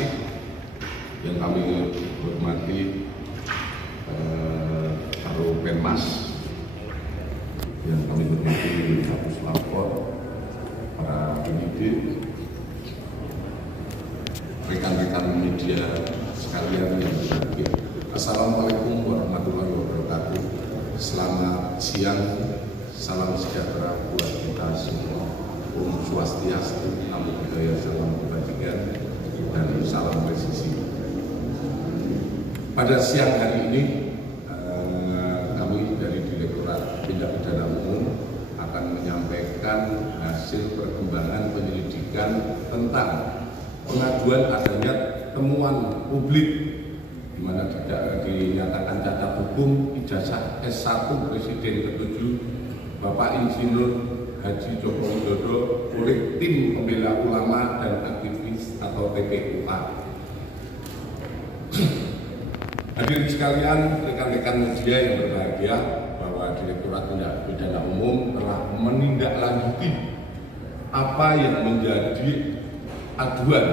kasih yang kami hormati Karopenmas, yang kami hormati Kapus Lapor, para penyidik, rekan-rekan media sekalian yang berbahagia. Assalamualaikum warahmatullahi wabarakatuh. Selamat siang, salam sejahtera buat kita semua. Om Swastiastu, Namo Buddhaya, salam kebajikan, dan salam presisi. Pada siang hari ini, kami dari Direktorat Tindak Pidana Umum akan menyampaikan hasil perkembangan penyelidikan tentang pengaduan adanya temuan publik di mana tidak dinyatakan cacat hukum ijazah S1 Presiden ke-7 Bapak Insinyur Haji Joko Widodo oleh tim pembela ulama dan aktivis atau TPUA. Hadirin sekalian, rekan-rekan media yang berbahagia, bahwa Direktorat Tindak Pidana Umum telah menindaklanjuti apa yang menjadi aduan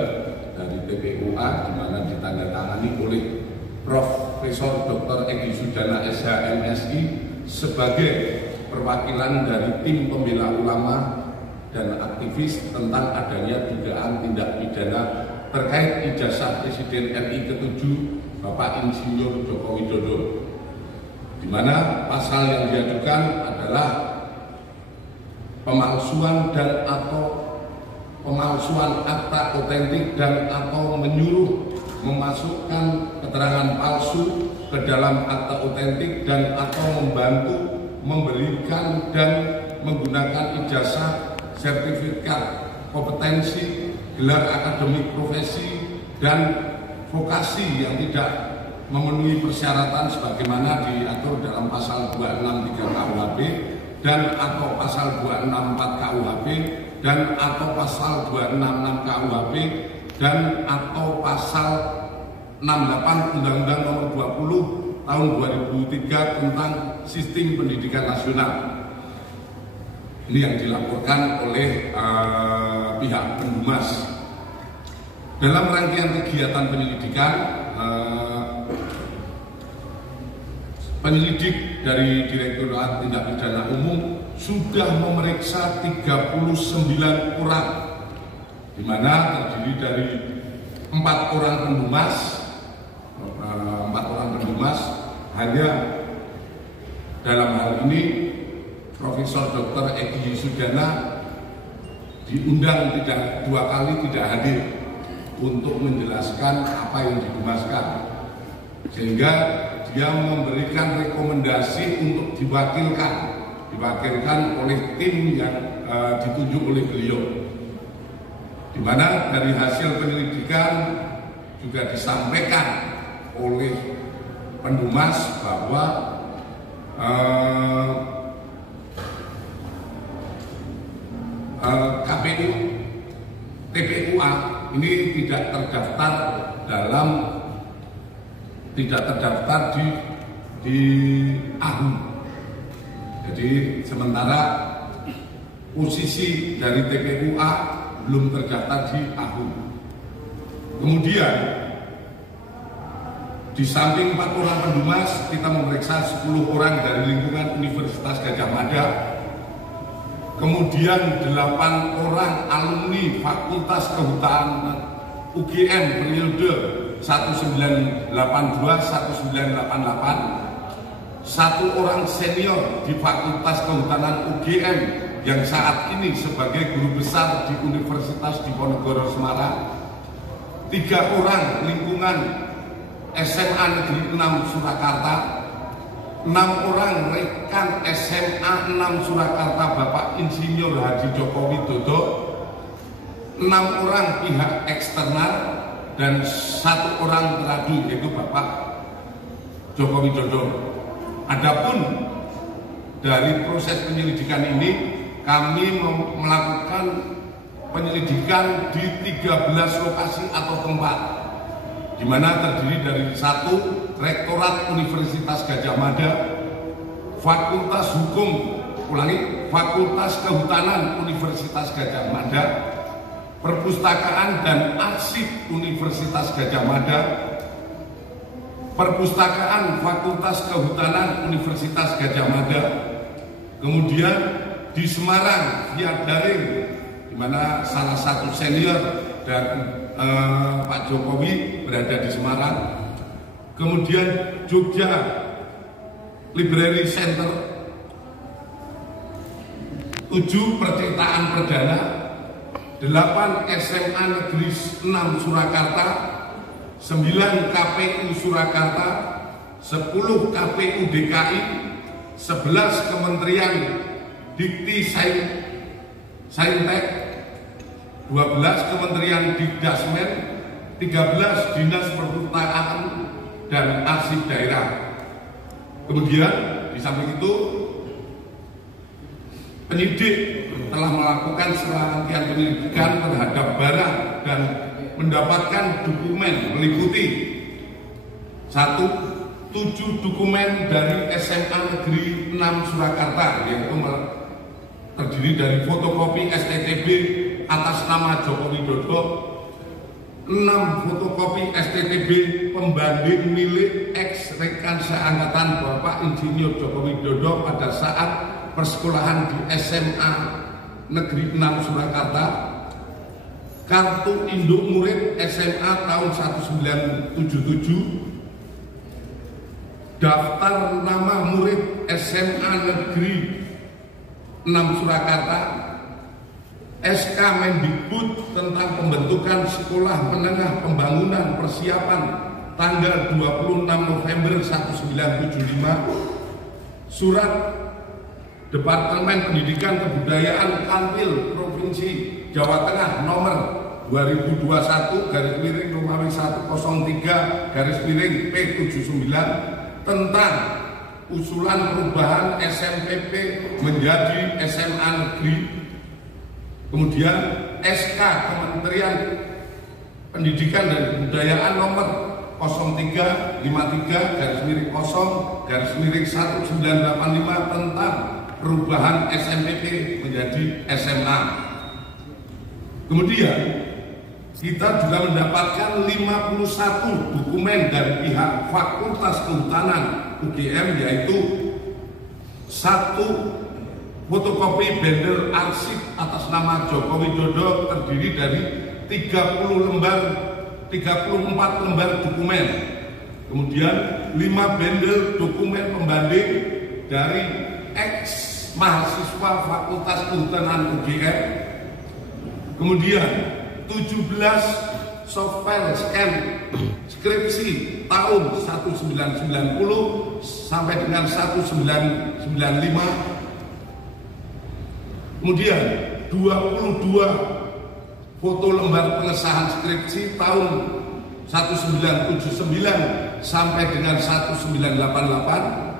dari TPUA, di mana ditandatangani oleh Profesor Dr. Egy Sujana SH MSI sebagai perwakilan dari tim pembela ulama dan aktivis tentang adanya dugaan tindak pidana terkait ijazah Presiden RI ke-7 Bapak Insinyur Joko Widodo, di mana pasal yang diajukan adalah pemalsuan dan atau pemalsuan akta otentik dan atau menyuruh memasukkan keterangan palsu ke dalam akta otentik dan atau membantu memberikan dan menggunakan ijazah, sertifikat kompetensi, gelar akademik profesi, dan vokasi yang tidak memenuhi persyaratan sebagaimana diatur dalam pasal 263 KUHP dan atau pasal 264 KUHP dan atau pasal 266 KUHP dan atau pasal 68 Undang-Undang Nomor 20 Tahun 2003 tentang Sistem Pendidikan Nasional. Ini yang dilaporkan oleh pihak Pendumas. Dalam rangkaian kegiatan penyelidikan, penyelidik dari Direktorat Tindak Pidana Umum sudah memeriksa 39 orang, di mana terdiri dari 4 orang pendumas. 4 orang pendumas, hanya dalam hal ini Profesor Dr. Egy Sujana diundang tidak 2 kali, tidak hadir untuk menjelaskan apa yang didumaskan, sehingga dia memberikan rekomendasi untuk diwakilkan oleh tim yang ditunjuk oleh beliau, di mana dari hasil penyelidikan juga disampaikan oleh Pendumas bahwa KPU TPUA ini tidak terdaftar di AHU. Jadi sementara posisi dari TPUA belum terdaftar di AHU. Kemudian di samping 4 orang pendumas, kita memeriksa 10 orang dari lingkungan Universitas Gadjah Mada. Kemudian 8 orang alumni Fakultas Kehutanan UGM periode 1982-1988. 1 orang senior di Fakultas Kehutanan UGM yang saat ini sebagai guru besar di Universitas Diponegoro Semarang. 3 orang lingkungan SMA Negeri 6 Surakarta, 6 orang rekan SMA 6 Surakarta Bapak Insinyur Haji Joko Widodo, 6 orang pihak eksternal, dan 1 orang teradu yaitu Bapak Joko Widodo. Adapun dari proses penyelidikan ini, kami melakukan penyelidikan di 13 lokasi atau tempat, di mana terdiri dari 1 Rektorat Universitas Gadjah Mada, Fakultas Hukum, Fakultas Kehutanan Universitas Gadjah Mada, Perpustakaan dan Arsip Universitas Gadjah Mada, Perpustakaan Fakultas Kehutanan Universitas Gadjah Mada, kemudian di Semarang via daring, di mana salah satu senior dan Pak Jokowi berada di Semarang, kemudian Jogja Library Center, 7 percetakan perdana, 8 SMA Negeri 6 Surakarta, 9 KPU Surakarta, 10 KPU DKI, 11 Kementerian Dikti Saintek, 12 Kementerian Dikdasmen, 13 Dinas Perpustakaan dan Arsip Daerah. Kemudian di samping itu penyidik telah melakukan serangkaian penyelidikan terhadap barang dan mendapatkan dokumen meliputi 7 dokumen dari SMA Negeri 6 Surakarta, yaitu terdiri dari fotokopi STTB atas nama Joko Widodo, 6 fotokopi STTB pembanding milik ex rekan seangkatan Bapak Insinyur Joko Widodo pada saat persekolahan di SMA Negeri 6 Surakarta, kartu induk murid SMA tahun 1977, daftar nama murid SMA Negeri 6 Surakarta, SK Mendikbud tentang pembentukan Sekolah Menengah Pembangunan Persiapan tanggal 26 November 1975, surat Departemen Pendidikan Kebudayaan Kanwil Provinsi Jawa Tengah nomor 2021-103-P79 tentang usulan perubahan SMPP menjadi SMA Negeri. Kemudian SK Kementerian Pendidikan dan Kebudayaan nomor 0353-0-1985 tentang perubahan SMPP menjadi SMA. Kemudian kita juga mendapatkan 51 dokumen dari pihak Fakultas Kehutanan UGM, yaitu 1 fotokopi bendel arsip atas nama Joko Widodo terdiri dari 34 lembar dokumen. Kemudian 5 bendel dokumen pembanding dari ex mahasiswa Fakultas Kehutanan UGM. Kemudian 17 softfile scan skripsi tahun 1990 sampai dengan 1995. Kemudian 22 foto lembar pengesahan skripsi tahun 1979 sampai dengan 1988,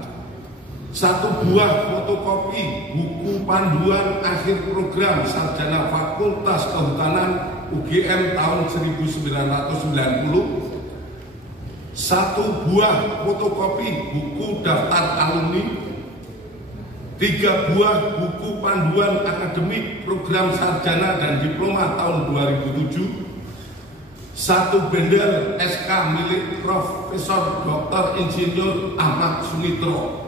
1 buah fotokopi buku panduan akhir program sarjana Fakultas Kehutanan UGM tahun 1990, 1 buah fotokopi buku daftar alumni, 3 buah buku panduan akademik program sarjana dan diploma tahun 2007, 1 bendel SK milik Profesor Dr. Insinyur Ahmad Sumitro.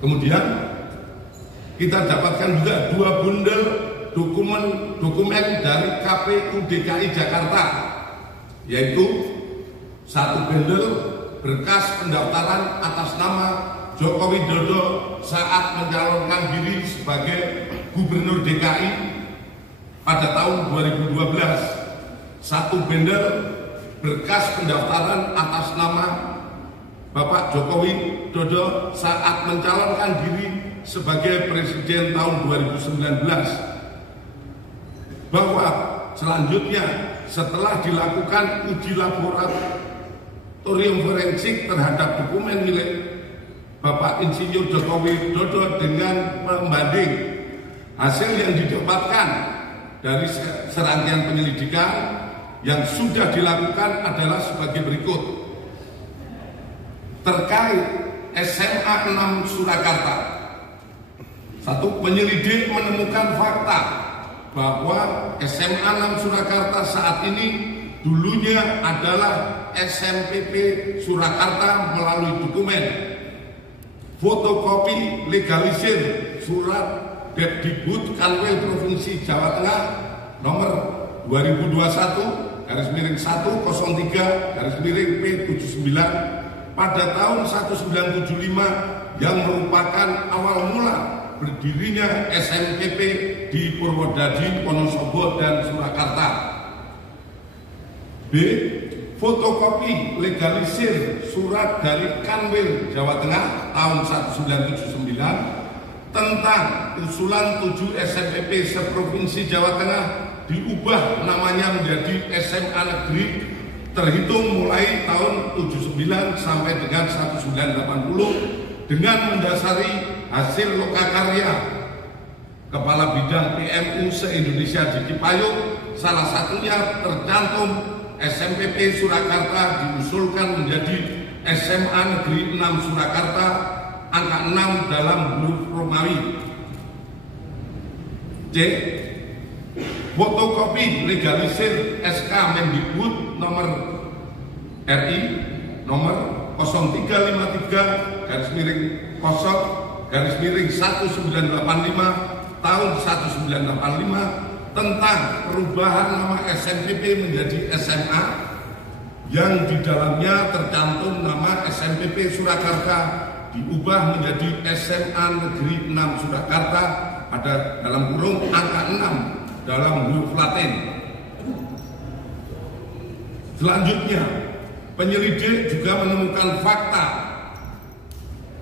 Kemudian kita dapatkan juga 2 bundel dokumen dari KPU DKI Jakarta, yaitu 1 bendel berkas pendaftaran atas nama Joko Widodo saat mencalonkan diri sebagai Gubernur DKI pada tahun 2012, 1 bendel berkas pendaftaran atas nama Bapak Joko Widodo saat mencalonkan diri sebagai Presiden tahun 2019. Bahwa selanjutnya setelah dilakukan uji laboratorium forensik terhadap dokumen milik Bapak Insinyur Joko Widodo dengan pembanding, hasil yang didapatkan dari serangkaian penyelidikan yang sudah dilakukan adalah sebagai berikut. Terkait SMA 6 Surakarta, 1, penyelidik menemukan fakta bahwa SMA 6 Surakarta saat ini dulunya adalah SMPP Surakarta melalui dokumen fotokopi legalisir surat Depdikbud Kanwil Provinsi Jawa Tengah nomor 2021-103-P79 pada tahun 1975 yang merupakan awal mula berdirinya SMPP di Purwodadi, Wonosobo, dan Surakarta. B. Fotokopi legalisir surat dari Kanwil Jawa Tengah tahun 1979 tentang usulan 7 SMPP seprovinsi Jawa Tengah diubah namanya menjadi SMA Negeri terhitung mulai tahun 79 sampai dengan 1980 dengan mendasari hasil lokakarya Kepala Bidang PMU se-Indonesia di Cipayung. Salah satunya tercantum SMPP Surakarta diusulkan menjadi SMA Negeri 6 Surakarta angka 6 dalam huruf Romawi. C. Fotokopi legalisir SK Mendikbud nomor RI nomor 0353/0/1985 tahun 1985 tentang perubahan nama SMPP menjadi SMA yang di dalamnya tercantum nama SMPP Surakarta diubah menjadi SMA Negeri 6 Surakarta pada dalam kurung angka 6 dalam huruf Latin. Selanjutnya, penyelidik juga menemukan fakta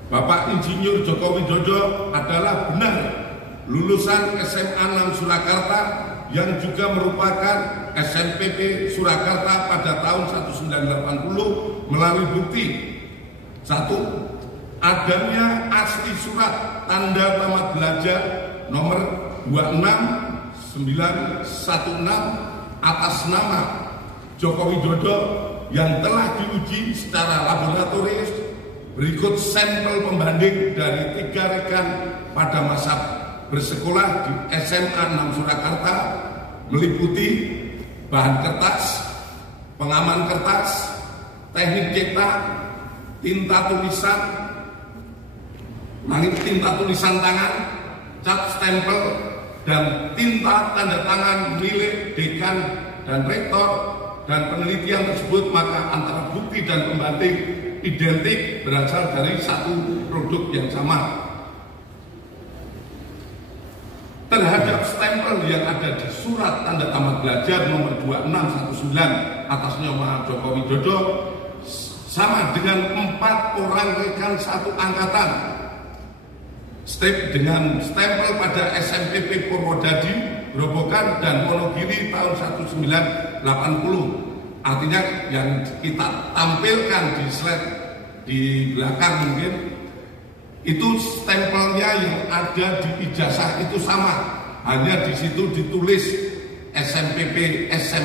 Bapak Insinyur Joko Widodo adalah benar lulusan SMA 6 Surakarta yang juga merupakan SMPP Surakarta pada tahun 1980 melalui bukti 1. Adanya asli surat tanda tamat belajar nomor 26916 atas nama Joko Widodo yang telah diuji secara laboratoris. Berikut sampel pembanding dari 3 rekan pada masa bersekolah di SMA 6 Surakarta meliputi bahan kertas, pengaman kertas, teknik cetak, tinta tulisan, tinta tulisan tangan, cat stempel, dan tinta tanda tangan milik dekan dan rektor, dan penelitian tersebut maka antara bukti dan pembanding identik berasal dari satu produk yang sama. Terhadap stempel yang ada di surat tanda tamat belajar nomor 2619 atas nama Joko Widodo sama dengan 4 orang rekan satu angkatan. Step dengan stempel pada SMPP Purwodadi, Grobogan, dan Wonogiri tahun 1980. Artinya yang kita tampilkan di slide di belakang mungkin itu stempelnya yang ada di ijazah itu sama, hanya di situ ditulis SMPP SM,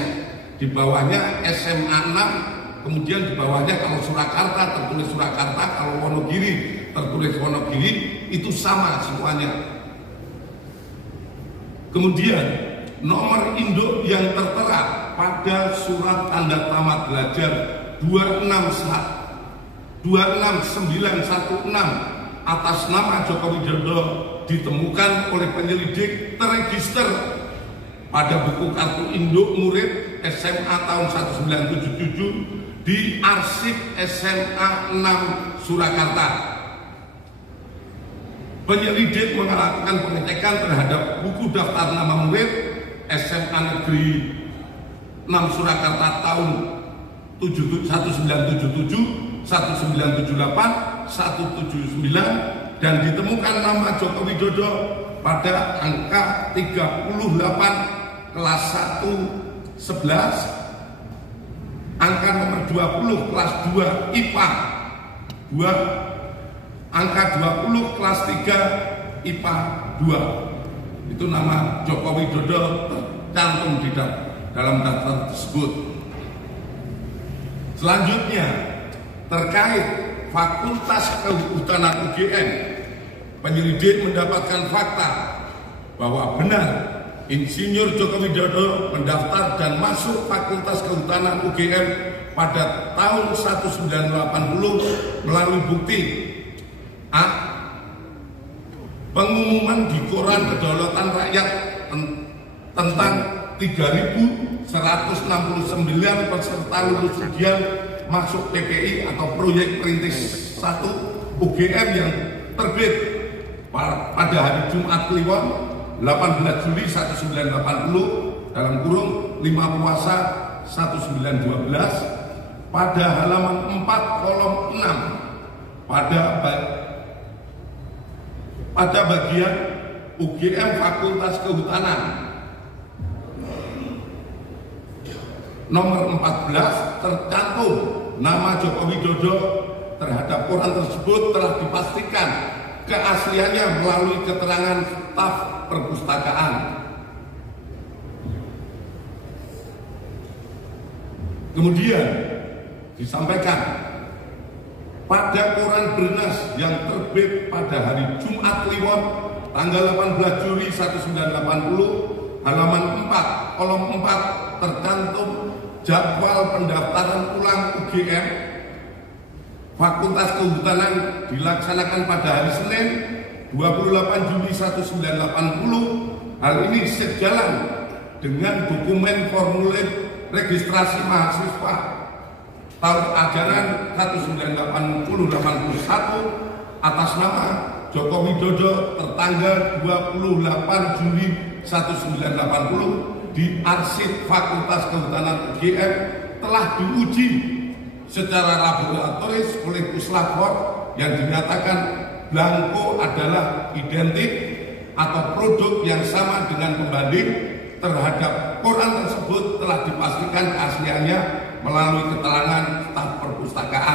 di bawahnya SMA 6, kemudian di bawahnya kalau Surakarta tertulis Surakarta, kalau Wonogiri tertulis Wonogiri, itu sama semuanya. Kemudian nomor induk yang tertera pada surat tanda tamat belajar 26916 atas nama Joko Widodo ditemukan oleh penyelidik terregister pada buku kartu induk murid SMA tahun 1977 di arsip SMA 6 Surakarta. Penyelidik melakukan pengecekan terhadap buku daftar nama murid SMA Negeri 6 Surakarta tahun 1977, 1978, 179 dan ditemukan nama Joko Widodo pada angka 38 kelas 1 11, angka nomor 20 kelas 2 IPA 2, angka 20 kelas 3 IPA 2. Itu nama Joko Widodo tercantum di dalam daftar tersebut. Selanjutnya, terkait Fakultas Kehutanan UGM, penyelidik mendapatkan fakta bahwa benar Insinyur Joko Widodo mendaftar dan masuk Fakultas Kehutanan UGM pada tahun 1980 melalui bukti A. Pengumuman di Koran Kedaulatan Rakyat tentang 3.169 peserta lulus ujian masuk PPI atau proyek perintis 1 UGM yang terbit pada hari Jumat Kliwon 18 Juli 1980 dalam kurung 5 Puasa 1912 pada halaman 4 kolom 6 pada bagian UGM Fakultas Kehutanan nomor 14 tercantum nama Joko Widodo. Terhadap koran tersebut telah dipastikan keasliannya melalui keterangan staf perpustakaan. Kemudian disampaikan pada koran Bernas yang terbit pada hari Jumat Kliwon tanggal 18 Juli 1980 halaman 4 kolom 4 tercantum jadwal pendaftaran ulang UGM Fakultas Kehutanan dilaksanakan pada hari Senin 28 Juli 1980. Hal ini sejalan dengan dokumen formulir registrasi mahasiswa tahun ajaran 1980-81 atas nama Joko Widodo tertanggal 28 Juli 1980 di arsip Fakultas Kehutanan UGM telah diuji secara laboratoris oleh puslapor yang dinyatakan blanko adalah identik atau produk yang sama dengan pembanding. Terhadap koran tersebut telah dipastikan keasliannya melalui keterangan staf perpustakaan.